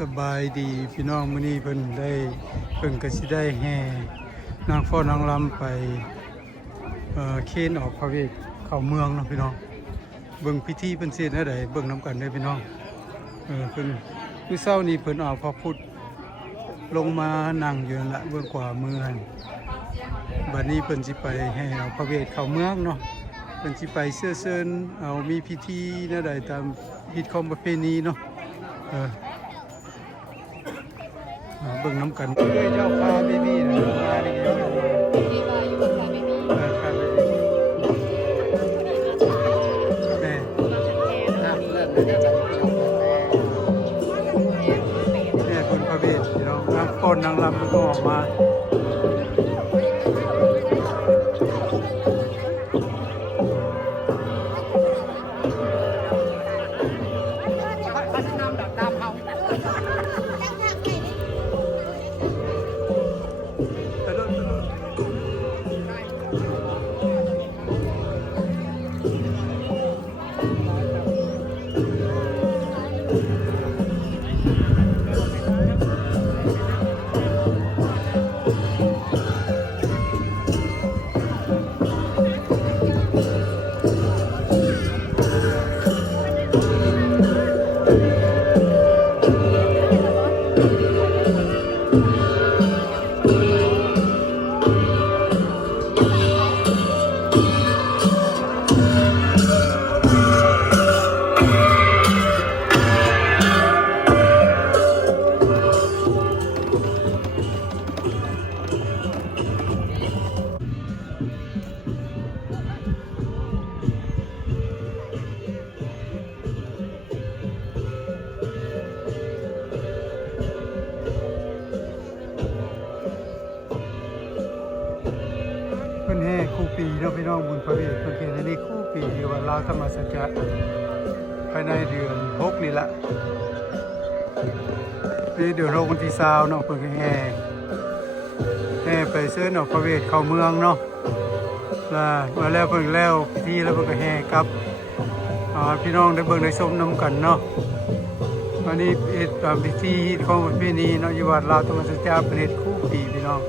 สบายดีพี่น้องมื้อนี้เพิ่นก็สิได้แห่นางฟ้อนนางรำไปเคนออกพระเวทเข้าเมืองเนาะพี่น้องเบิ่งพิธีเพิ่นเฮ็ดแนวใดเบิ่งนํกันเด้อพี่น้องเพิ่นมื้อเช้านี้เพิ่นเอาพระพุทธลงมานั่งอยู่นั่นละเบื้องขวามือหั่นบัดนี้เพิ่นสิไปแห่เอาพระเวทเข้าเมืองเนาะเพิ่นสิไปเสื้อเซินเอามีพิธีแนวใดตามพิธีของประเพณีเนาะเบิ่งน้ำกันด้วยเจ้าพาเบบี้นะมาดิเดี๋ยวมาที่ว่าอยู่กับไม่มีพาเบบี้แม่คนพระเวทพี่น้องนางฟ้อนนางรำมันก็ออกมาคู่ปีเนาะพี่น้องบุญพระเวทเพิ่นเฮ็ดอันนี้คู่ปีที่ว่าลาวธรรมสัจจะภายในเดือน6นี่ละปีเดือน6วันที่20เนาะเพิ่นก็แห่ไปเชิญออกพระเวทเข้าเมืองเนาะแล้วเพิ่นแล้วพิธีแล้วเพิ่นก็แห่กลับพี่น้องได้เบิ่งได้ชมนํกันเนาะอันนี้ตามพิธีของประเพณีเนาะอยู่วัดลาวธรรมสัจจะเพิ่นเฮ็ดคู่ปีพี่น้อง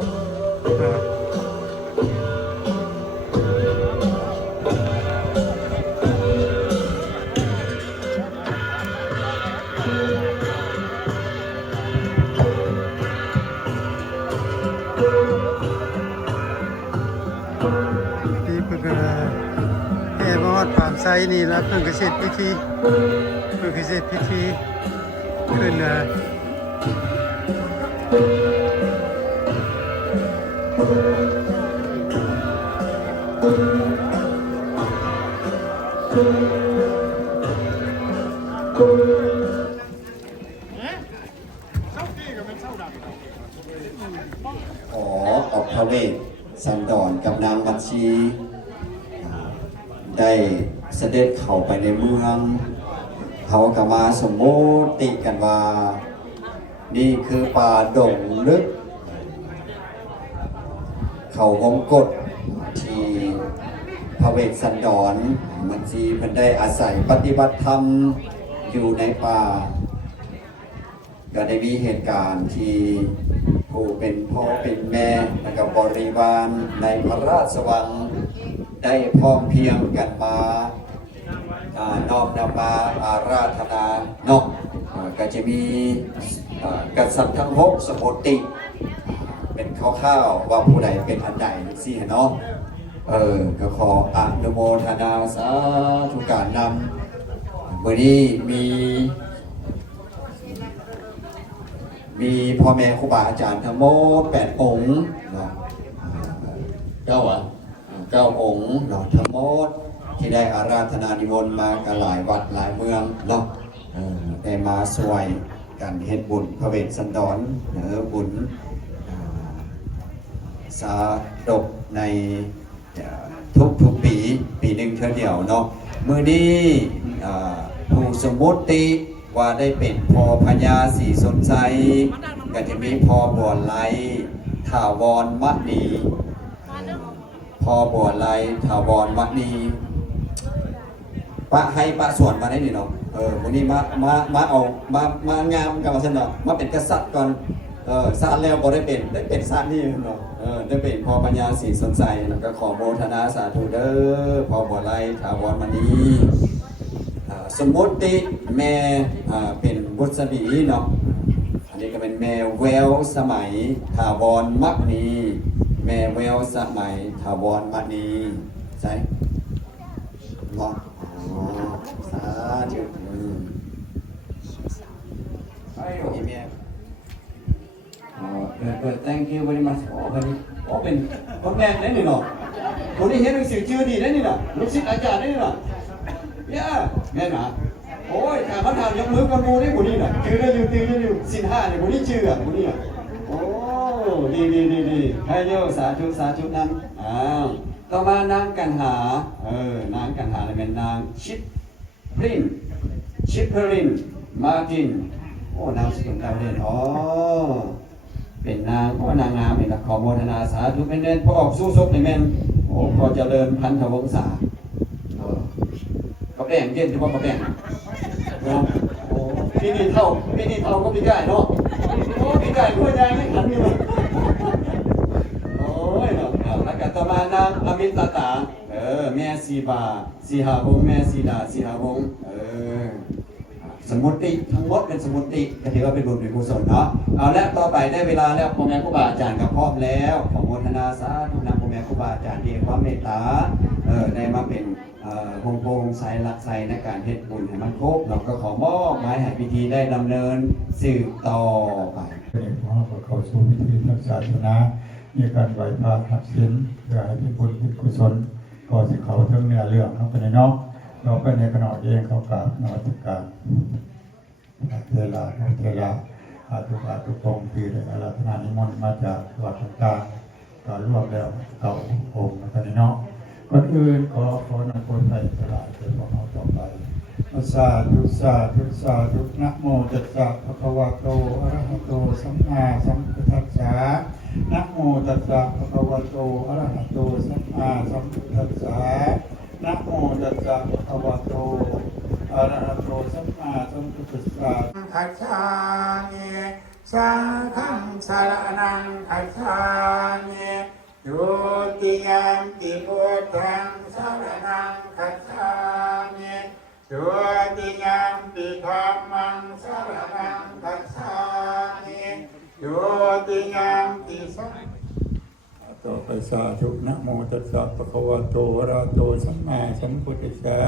ที่เพิ่นก็แห่มาฮอดผามไซนี่แล้วเพิ่นก็เสร็จพิธีขึ้นขอออกพระเวทสันดอนกับนางบัญชีได้เสด็จเข้าไปในเมืองเขาก็มาสมมติกันว่านี่คือป่าดงลึกเขาวงกฏที่พระเวทสันดรบัญชีเพิ่นได้อาศัยปฏิบัติธรรมอยู่ในป่าก็ได้มีเหตุการณ์ที่ผู้เป็นพ่อเป็นแม่และกับบริวารในพระราชวังได้พร้อมเพียงกันมาน้อมนำมาอาราธนาเนาะก็จะมีกษัตริย์ทั้ง6สมุติเป็นข้าวๆว่าผู้ใดเป็นอันใดสิเนาะก็ขออนุโมทนาสาธุการนำวันนี้มีพ่อแม่ครูบาอาจารย์ทั้งหมด8 องค์เนาะ9 องค์เนาะทั้งหมดที่ได้อาราธนานิมนต์มากันหลายวัดหลายเมืองเนาะได้มาสวยกันเฮ็ดบุญพระเวทสันดรบุญสาดกในทุกปีหนึ่งเท่าเดียวเนาะมื้อนี้ผู้สมมุติว่าได้เป็นพอพญาศรีสนใจก็จะมีพอบัวไลถาวรมณี พอบัวไลถาวรมณี ปะให้ปะสวนมาได้นี่เนาะวันนี้มาเอามางามกันมาเช่นเนาะมาเป็นกษัตริย์ก่อนสร้างแล้วบ่ได้เป็นสร้างนี่เนาะได้เป็นพอปัญญาศรีสนใจแล้วก็ขอโมทนาสาธุเด้อพอบ่ไล่ถาวรมณีสมมุติแม่เป็นบุษบีเนาะอันนี้ก็เป็นแม่แววสมัยถาวรมักนีแม่แววสมัยถาวรมักนีใช่เนาะสาธุไอ้โอ้ยแม่thank you very much วันนี้เป็นคนแม่ได้นี่เนาะคนที่เห็นหนังสือชื่อดีได้นี่เนาะลูกศิษย์อาจารย์ได้นี่เนาะแม่นะโอ้ยถามยกมือกันมูได้คนนี้น่ะชื่อได้อยู่สินห้าเนี่ยคนนี้ชื่อคนนี้โอ้ดีให้เยอะสาธุนั้นต่อมานางกันหานางกันหาเลยเป็นนางชิปรินมาร์ตินโอ้นางสกุลดาวเด่นเป็นนางนางงามเป็นขอโมทนาสาธุเป็นเด่นพอออกสู้ซบในแม่นโอ้พอเจริญพันธวงศาก็แป้งเย็นที่ว่าก็แป้งโอ้พี่นี่เท่าก็พี่ไก่เนาะโอ้พี่ไก่ด้วยใจไม่ขันนี่เลยโอ้ยเนาะแล้วก็ต่อมานางอมิตตาแม่สีหาวงแม่สีดาสีหาวงสมุติทั้งหมดเป็นสมุติก็ถือว่าเป็นบุญเป็นกุศลเนาะเอาและต่อไปได้เวลาแล้วพ่อแม่ครูบาอาจารย์กับพร้อมแล้วขอโมทนาสาธุนำพ่อแม่ครูบาอาจารย์ที่ความเมตตาได้มาเป็นโฮงสายหลักใสในการเฮ็ดบุญให้มันครบเราก็ขอมอบหมายให้พิธีได้ดำเนินสืบต่อไป เป็นเพราะเขาสู่พิธีทางศาสนามีการไหว้พระทักษิณเพื่อให้เป็นบุญเป็นกุศลก็สิเขาทั้งเนื้อเรื่องเข้าไปในเนาะเราไปในขณะเองเขากราบนมัสการเทลาทุกองค์ที่ได้อาราธนานิมนต์มาจากวัดต่างๆก็รวบแล้วเก่าองค์ไปในเนาะก่อนอื่นขอนำคนไทยสลายเป็นของเราต่อไปสาธุนะโมตัสสะภะคะวะโตอะระหะโตสัมมาสัมพุทธัสสะนะโมตัสสะภะคะวะโตอะระหะโตสัมมาสัมพุทธัสสะนะโมตัสสะภะคะวะโตอะระหะโตสัมมาสัมพุทธัสสะคัจฉามิสังฆังสรณังคัจฉามิทุติยัมปิพุทธังสรณังคัจฉามิทุติยัมปิธัมมังสรณังคัจฉามิทุติยัมปิสังต่อไปสาธุนะโมตัสสะภะคะวะโตอะระหะโตสัมมาสัมพุทธัสสะ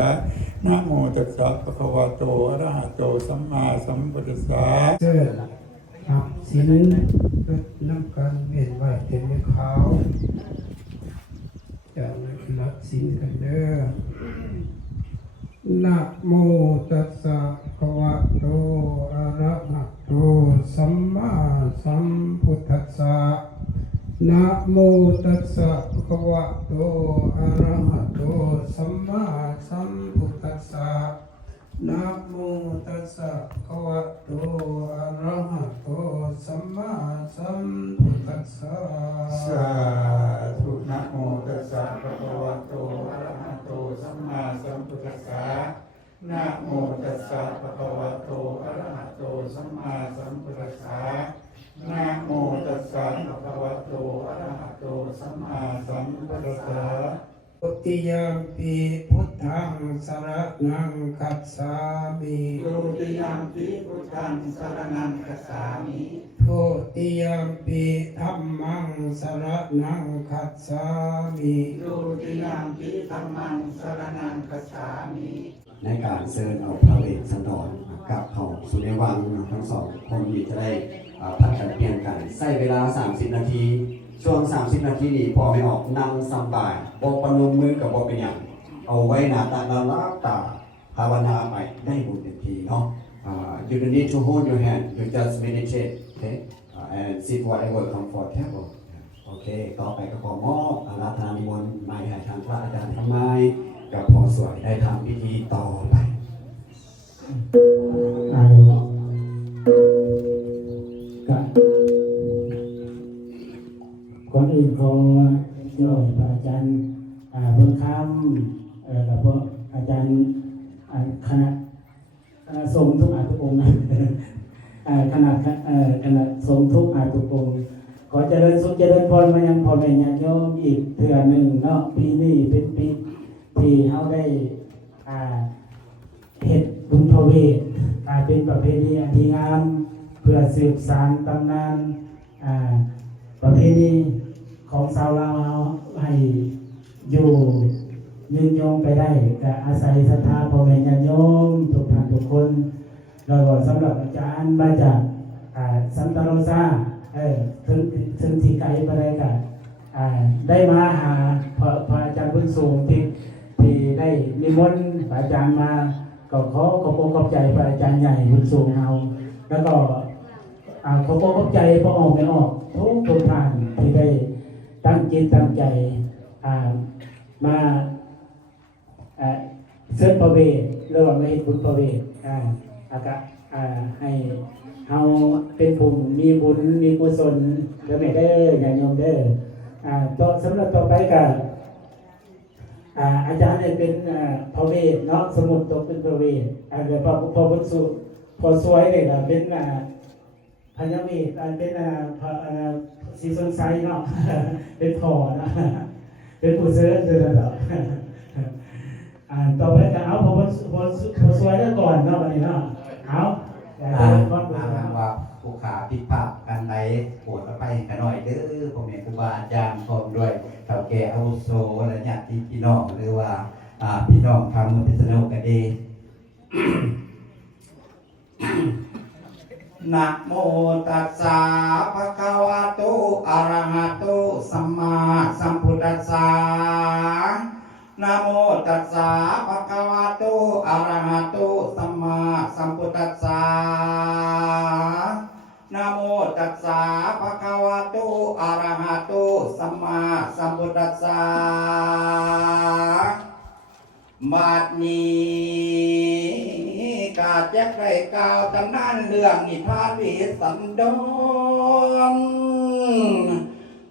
นะโมตัสสะภะคะวะโตอะระหะโตสัมมาสัมพุทธัสสะเจ้าครับสินน้ำกันเห็นไว้เต็มขาวจากนั้นนับสินกันเด้อนะโมตัสสะภะคะวะโตอะระหะโตสัมมาสัมพุทธัสสะนะโมตัสสะภะคะวะโตอะระหะโตสัมมาสัมพุทธัสสะนะโมตัสสะภะคะวะโตอะระหะโตสัมมาสัมพุทธัสสะสาธุนะโมตัสสะภะคะวะโตอะระหะโตสัมมาสัมพุทธัสสะนะโมตัสสะภะคะวะโตอะระหะโตสัมมาสัมพุทธัสสะนะโมตัสสะภะคะวะโตอะระหะโตสัมมาสัมพุทธัสสะตุติยมปีพุทธังสรณังคัจฉามิตุติยมปีพุทธังสรณังคัจฉามิทุติยมปีธัมมังสรณังคัจฉามิทุติยมปีธัมมังสรณังคัจฉามิในการเชิญเอาพระเวสสันดรกลับเข้าสู่ในวังทั้งสองคนนี้จะได้ผัดกันเปลี่ยนกันใช้เวลา30 นาทีช่วง30 นาทีนี้พอไม่ออกนั่งสบายบอกปนมมือกับบอกเป็นอย่างเอาไว้หน้าตาลับตาภาวนาไปได้บุญทันทีเนาะyou don't need to hold your hand you just meditate okay and sit whatever comfortable โอเคต่อไปก็ขอมอบอาราธนานิมนต์มาให้ทางพระอาจารย์ทำไมกับพอสวยได้ทำพิธีต่อไปก่อนอื่นขอโยมพระอาจารย์บนคำแล้วก็พวกอาจารย์ คณะสงฆ์ทุกอาตุกงค์นะคณะสงฆ์ทุกอาตุกงค์ขอเจริญสุขเจริญพรมายังพ่อแม่ญาติโยมอีกเทื่อหนึ่งเนาะปีนี้เป็นปีที่เฮาได้เฮ็ดบุญพระเวทเป็นประเพณีอันดีงามเพื่อสืบสานตำนานประเพณีของชาวลาวให้อยู่ยืนยงไปได้ก็อาศัยศรัทธาพ่อแม่ญาติโยมทุกท่านทุกคนแล้วก็สำหรับอาจารย์มาจากสันตโรซาถึงที่ไกลไปได้ก็ได้มาหาพระอาจารย์บุญสูงที่ได้นิมนต์พระอาจารย์มาก็ขอบใจพระอาจารย์ใหญ่บุญสูงเราแล้วก็ขอบใจพระออกไม่ออกทุกท่านที่ได้ตั้งจิตตั้งใจมาเสื้อประเวทระหว่างในบุญประเวทให้เฮาเป็นผู้มีบุญมีกุศลเด้อแม่เด้อญาติโยมเด้อต่อสำหรับต่อไปก็อาจารย์เนี่ยเป็นพระเวทเนาะสมุดตกเป็นพระเวทแล้วพอบุญสุพอสวยเลยก็เป็นพญาเวทเป็นสีสนไซเนาะเป็นพอนะเป็นผู้เสือเนาะต่อไปก็เอาพอสวยแล้วก่อนเนาะวันนี้เนาะเอาว่าผู้ขาผิดพลาดกันใดโปรดอภัยกันหน่อยเด้อพ่อแม่ครูบาอาจารย์พร้อมด้วยเฒ่าแก่อาวุโสและญาติพี่น้องหรือว่าพี่น้องทางมุทิศนุกันดี นะโมตัสสะภะคะวะโตอะระหะโตสัมมาสัมพุทธัสสะนะโมตัสสะภะคะวะโตอะระหะโตสัมมาสัมพุทธัสสะนะโมตัสสะภะคะวะโตอะระหะโตสัมมาสัมพุทธัสสะบัดนี้กาแจ๊กไรกล่าวตำนานเรื่องนิทานวิสันดร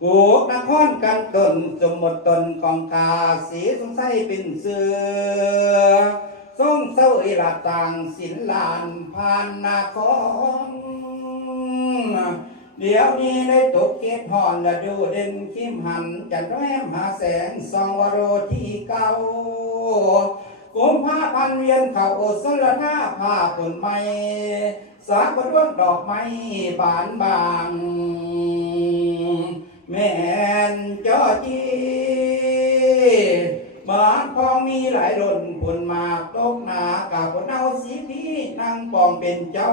กูนครกันตนสมมติตนกองกาสีสงสัยเป็นเสือทรงเศร้าอิราต่างสินลานผ่านนาครเดี๋ยวนี้ได้ตกเกตหอนและดูเด่นคิมหันจันแรมหาแสงสองวโรที่เก่ากุมภาพันเวียนเข่าโอสลธาผ้าผลไม้สารบดวงดอกไม้บานบางแม่นจอจีบ้านพองมีหลายดนผลมากตกหนากับคนเอาสีพีนั่งปองเป็นเจ้า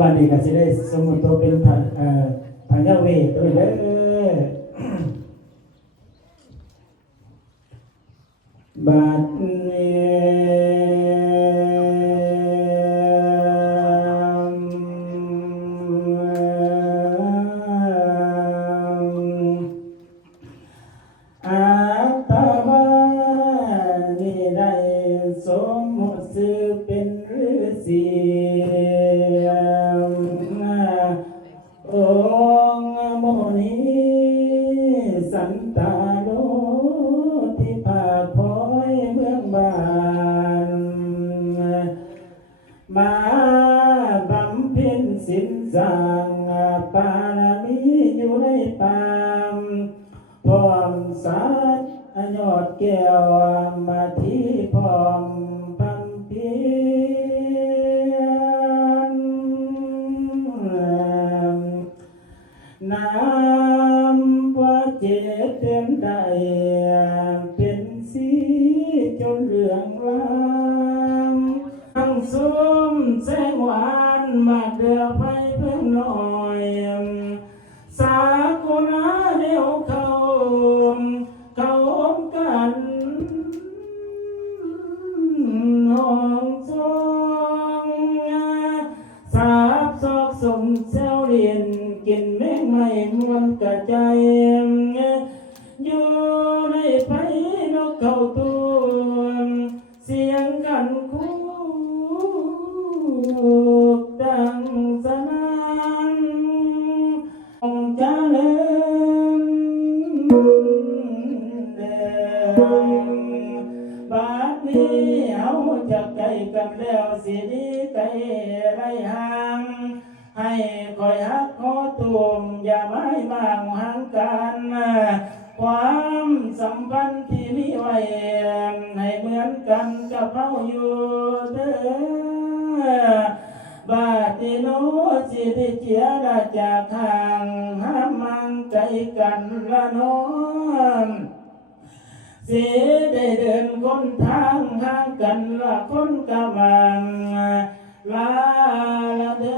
วันนี้ก็จะได้สมุดตัวเป็นพญาเวทด้วยเด้อบัดนี้ได้สมมุติชื่อเป็นฤาษีองค์โมนีสันตาโลที่ภาคพอยเมืองบานมาบำเพ็ญศีลสร้างปารมีอยู่ในป่าพร้อมสัตย์ยอดแก้วมาที่พร้อมพันปีน้ำว่าเจ็ดเดือนใดเป็นสีจนเหลืองลางทั้งส้มแสงหวานมาเดือไฟเพิ่งหน่อยสากุณาเดียวเขากันห้องทรงสาบซอกสมเซลเรียนกินแมงไม่มวนกระใจอยู่ในไฟนกเขาตัวเสียงกันคู่ดังสนั่นองค์เจริญบ ไรห่างให้คอยฮักขอตุ่มอย่าไม้บางห่างกันความสัมพันธ์ที่มีไว้ให้เหมือนกันกับเฮาอยู่เด้อบาดนี้โนสิได้เจียละจากทางห้ามมันไกลกันละน้องสิได้เดินคนทางห่างกันละคนกำลังลาละเด้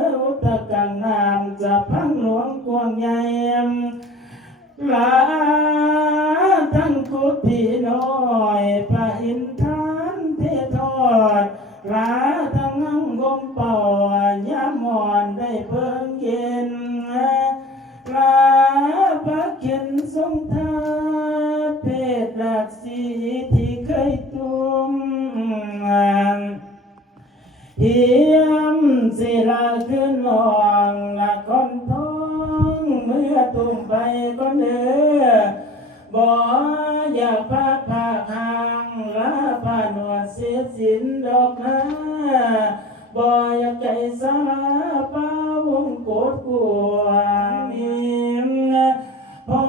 ออุตกังนามจะพังหลวงกวงใหญ่ลาทั้งกุฏิน้อยพระอินทานเททอดลาทั้งนั่งกมเป่ายามอนได้เพิ่งเย็นลาพระเขียนทรงทาเพศหลักสีที่เคยตุ้มเฮียมศิลาขึ้นหลองละคนท้องเมื่อตุ้มไปก็เนื้อบ่อยากพาพาทางลาพาหนวดเสียสินดอกนะบ่อยากใจสาป้าวงโกดกลัวมีพอ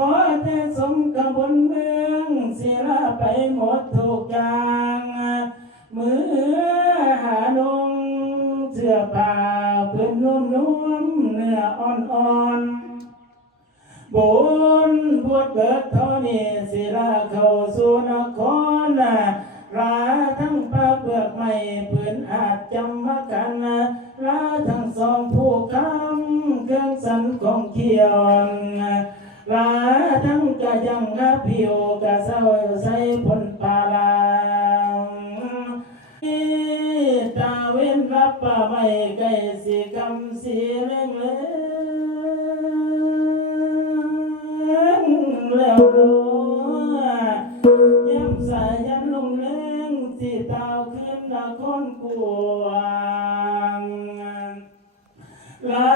แต่สมกับบนเมืองศิลาไปหมดทุกอย่างมือหานงเสื้อผ้าเพื่อนนุ่มเนื้ออ่อนบุญบวชเบิดเท่านี้ศิลาเข้าสู่นครลาทั้งผ้าเปลือกไม้พื้นอาจจำมากันลาทั้งสองผู้คำเครื่องสันของเขียวลาทั้งกะยังผิวกะเศร้าใส่ผลปาลาตาเว้นรับป่าไม้ไก่สีกำสีเล่งแล้วดูย้ำสายันลงเล่งสีตาวขึ้นดาคนกวางลา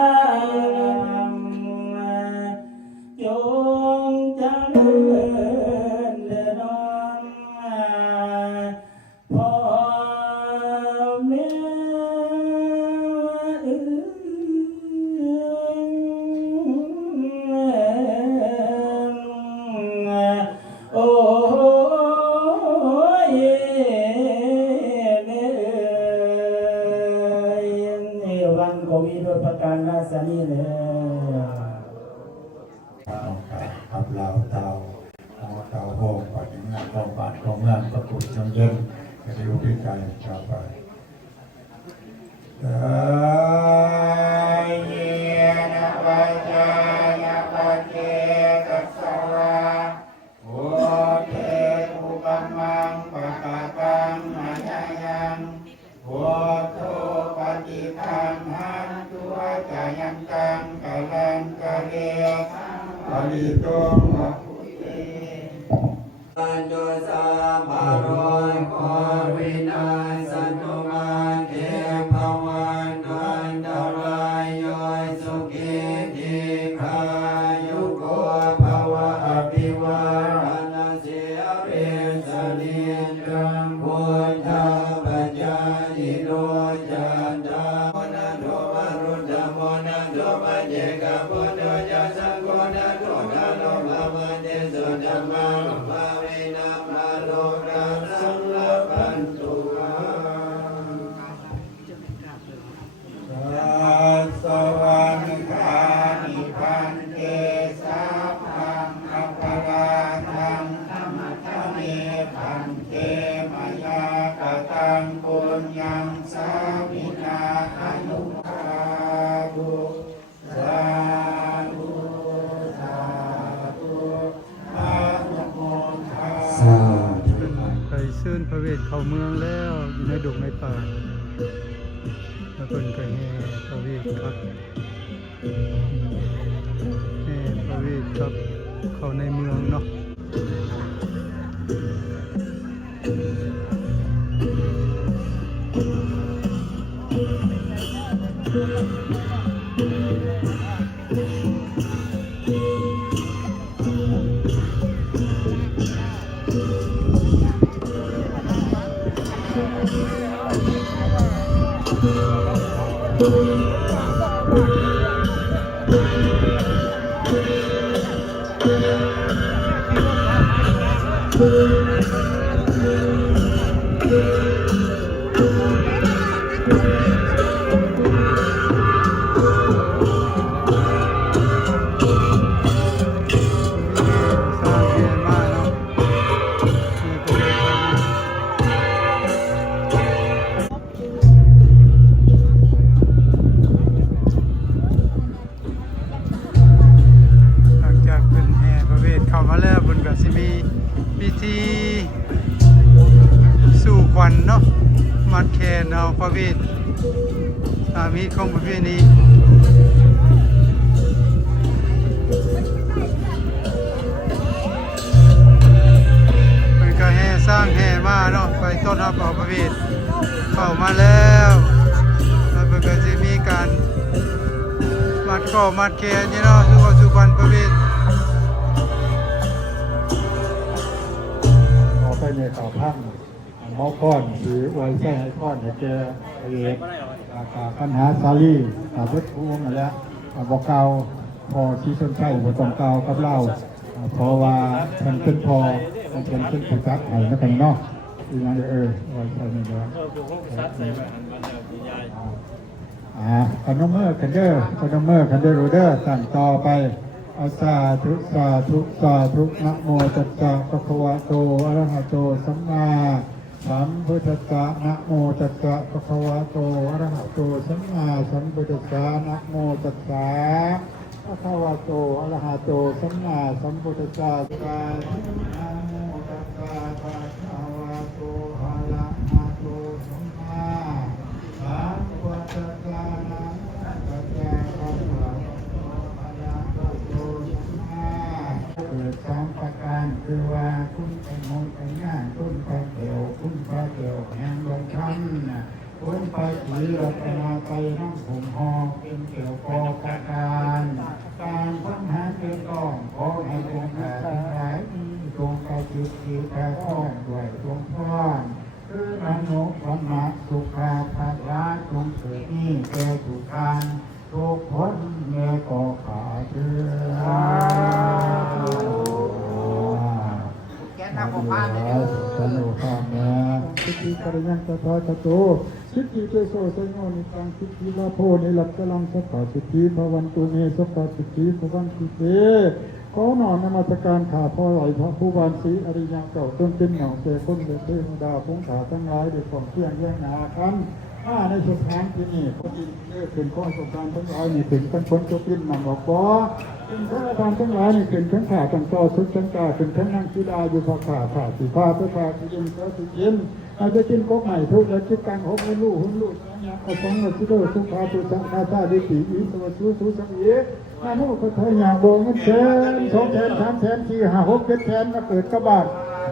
จงเจริญเดินอนพ่อแม่โอ้ยวันก็มีโดยประการราษณีเลย ขับลาวเตาเอาเตาโฮมปัดงานกองบาทกองงานประกุฎจังเย็นกระดิวพิจัยชาวไปเยนะปัจจายะปัจเจกัสสวะโอเทอุปมังปะกะตังมายังโอโทปฏิคังหันตัวจายังกังกะลังกะเรปริโตมะพุเตปัญจสาภโรโควินาศตุมาเตภวันตันตรายโยสุขิธิคายุโกภวะอภิวาทนาสิริสนิจังพุทธปัจจายิโนจันตาโมนะโทวรุตตโมนะโทปัจเจกพุทธจัสสะโกนะโทนะโลภะมะเตสุธัมมังภาเวนะภะโลกัสสังละพันตุสวรรคานิพันเตสัพพังอัปปาทังธรรมทะเมพันเตมายากตังปุญญังสาวินาอนุภาบุสาธุสาธุอานุโมทนาสาธุ ไปซื่นพระเวทเข้าเมืองแล้วอยู่ในดงในป่าแล้วเพิ่นก็แห่พระเวทครับแห่พระเวทครับเข้าในเมืองเนาะ หลังจากเป็นแห่ประเวทเข้ามาแล้วบนกับสิมีพิธีสู่ขวัญเนาะมัดแขนเอาประเวทตามมีของประเพณีเป็นการแห่สร้างแห่มาเนาะไปต้อนรับเอาประเวทเข้ามาแล้วแล้วเป็นก็จะมีการมัดข้อมัดแขนนี่เนาะสู่ขวัญประเวท ขอไปในข่าวพังหมอก้อนหรือไว้ใส่ให้ก้อนให้แกเอกปัญหาซาลีเวทภูมินั่นแหละบอกเก่าพอชี้ชนใช่บต้องเก่ากับเราเพราะว่ามันเป็นพอมันเป็นผู้จักไห้นะกันเนาะอีกอย่างไว้ใส่นี่เนาะขนมเมื่อคันเดอร์ขนมเมื่อคันเดอร์โรเดอร์สั่งต่อไปอาสาธุสาธุสาธุนะโมตัสสะภะคะวะโตอะระหะโตสัมมาสัมพุทธัสสะนะโมตัสสะภะคะวะโตอะระหะโตสัมมาสัมพุทธัสสะนะโมตัสสะภะคะวะโตอะระหะโตสัมมาสัมพุทธัสสะนะโมตัสสะภะคะวะโตอะระหะโตสัมมาสัมพุทธัสสะนะโมตัสสะภะคะวะโตอะระหะโตสัมมาเกิดสองประการคือว่าคุณเป็นมงคลงานคุณพระเดียวคุณพระเดียวแห่งลงชันคุณไปถือรัตนาไปน้ำผมหอกเป็นเกี่ยวกอประการการสังหารเกิดต้องขอให้ดวงวิสัยดวงกระจิตจิตแก่ท้องด้วยดวงพรคือมนุษย์ธรรมะสุขาภาระจงเกิดนี้แก่ทุกการทุกคนเมื่อก่อขาเชื่อสนุกความนะสิทธิกริยังตถาคตสิทธิเจโสสยโนนิจังสิทธิลาโพนิลักกลังสัพพะสิทธิภวันตุเมสัพพะสิทธิภวันตุเตขอหน่อนมัสการข้าพ่อไหลพระผู้บานศรีอริยังเก่าจนเป็นเหงาเสคนเดือดเทวดาพงขาทั้งหลายด้วยความเที่ยงแย่งหนาคันในสุดท้ายที่นี่พอดีเป็นข้อสงการทั้งหลายนี่เป็นกันพ้นจบลิ้นนำออกบ่เป็นข้อการทั้งหลายนี่เป็นทั้งขาตั้งต่อสุดทั้งกาเป็นทั้งนั่งกีฬาอยู่ขาสีผ้าเพื่อผ้าสีเย็นเสื้อสีเย็นอาจจะกินก๊กใหม่ทุกและคิดการหกให้ลูกหุ่นลูกเนี่ยเอาสองเราชิโดสุขาตุสังฆาซาดิปีอีสวัสดิ์สุสังเยอานุก็เทยาโบเงินแสน2 แสน3 แสน4 5 6 7 แสนมาเกิดกระบาด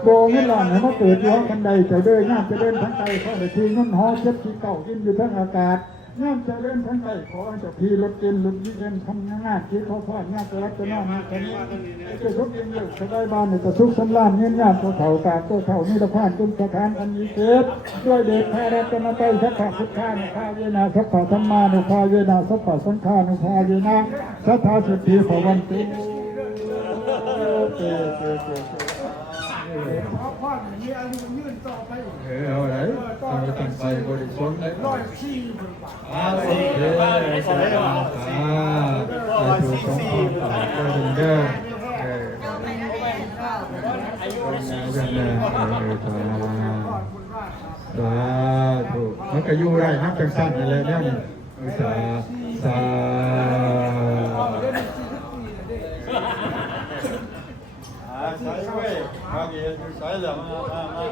โบเงินหล่อนมาเกิดร้องกันใดจะเดินงานจะเดินทั้งใจเพราะแต่ทีนั่นหอเจ็บที่เก่ากินอยู่ทั้งอากาศงานจะเดินทั้งใจขอให้เจ้าพี่รถกินรถยิ่งเงินทำงานคิดเขาพลาดงานจะรับจะนอนแค่นี้จะทุกเย็นเลิกจะได้บ้านจะทุกสำราญเงินงานตัวเถ่ากาตัวเถ่านี่ละพานจนสถานอันนี้เกิดด้วยเดชพระรัตนตรัยสัพพะพุทธานุภาเวนะสัพพะธรรมานุภาเวนะสัพพะสังฆานุภาเวนะสัทธาสิทธิภวันตุเอาไหนตั้งใจบริสุทธิ์ดูสองคนต่างก็ยังเดินถูกมันก็อยู่ได้นักจังสั้นอะไรเนี่ยนี่สาใส่เว้ยมาเกี่ยใส่แล้วมาไอ้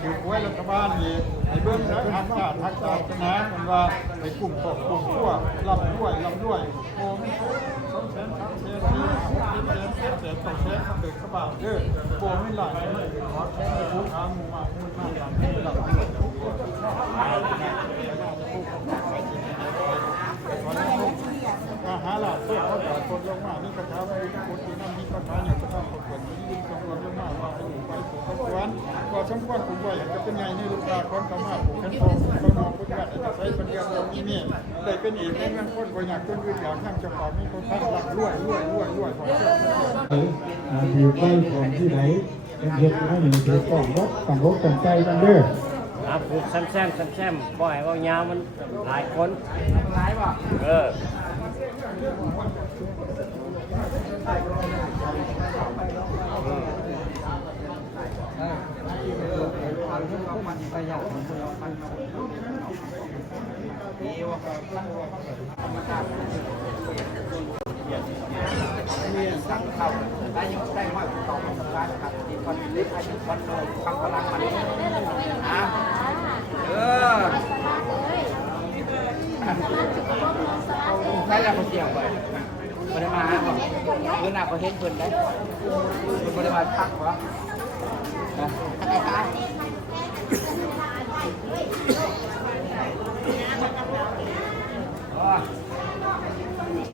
ถือไว้รัฐบาลนี่ไอ้เบื้องต้นทักษะนะมันว่าไอ้กลุ่มตกกลุ่มขั้วลำด้วยโอ้ไม่2 แสน 3 แสน 4 6 7 แสน 8 แสน 9 แสนเกิดกระบาดเด้อโอ้ไม่หลายไม่ขอแค่ผู้ค้าหมู่มากหลับหาหลักเพื่อเขาจะคนลงมานี่กระทำไอ้คนที่นั่นนี่กระทำอย่างกระทำคนนี้ยิงตำรวจลงมา ว่าผมว่าอยากจะเป็นไงในลูกตาคนเขามาผมกันพอเขานองคนว่าจะใช้ปัญญาเรานี่นี่ได้เป็นอีกในเงินคนบ่อยากคนอื่นอยากทางเจ้าของไม่คนตั้งหลักรวยขอเชิญอยู่ใกล้ของที่ไหนเป็นเหตุให้อยู่ที่ต้องรบต้องใจกันเด้อ ผูกแซมปล่อยว่ายาวมันหลายคนหลายป่ะมีสั่งเข้าได้ยังได้มากต่อมาสัปดาห์ครับที่คนเล็กอายุวันโตฟังพลังมันได้แล้วคนเดียวไปไม่ได้มาหาผมเมื่อหน้าเขาเห็นเพิ่นได้เพิ่นไม่ได้มาพักวะ